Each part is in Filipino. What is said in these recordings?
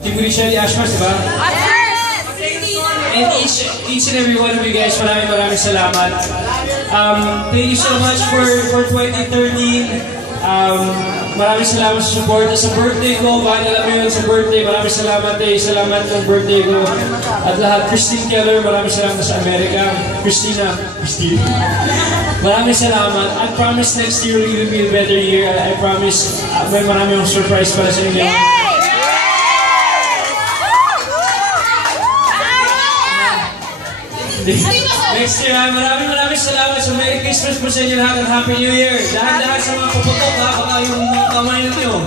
Team Richelle Ashmas, diba? And each and every one of you guys, maraming salamat. Thank you so much for 2013. Maraming salamat sa support. Sa birthday ko, bakit alam mo yun sa birthday, maraming salamat salamat ng birthday ko. At lahat, Christine Keller, maraming salamat sa Amerika. Christine. Maraming salamat. I promise next year will be a better year. I promise may maraming surprise para sa inyo. Next year, maraming salamat sa Merry Christmas po sa inyo lahat and Happy New Year. Dahan-dahan sa mga puputok ha, baka yung mga kamay nyo.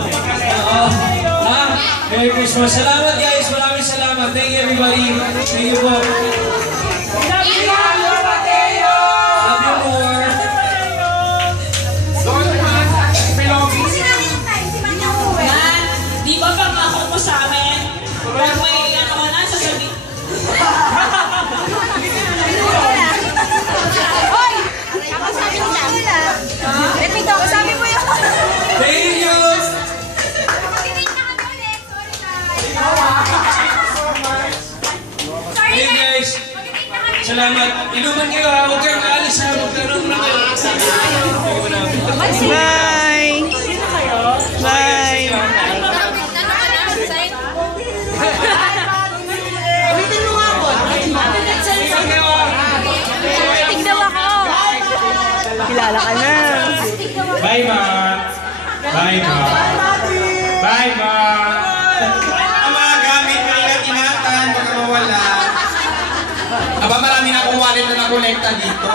Merry Christmas. Salamat guys, maraming salamat. Thank you everybody. Thank you po. Love you more. Di ba pangako mo sa amin? Huwag may ano ka na, sasabihin. Thank you! Hey guys! Salamat! Inuman kayo ha! Huwag kayong aalis ha! Magkaroon na kayo! Bye! Bye! Kilala ka na! Bye ma! Bye ma! Bye ma! Ang mga gamit na ingat-ingatan, baka mawala. Aba, marami na akong wallet na nakolekta dito.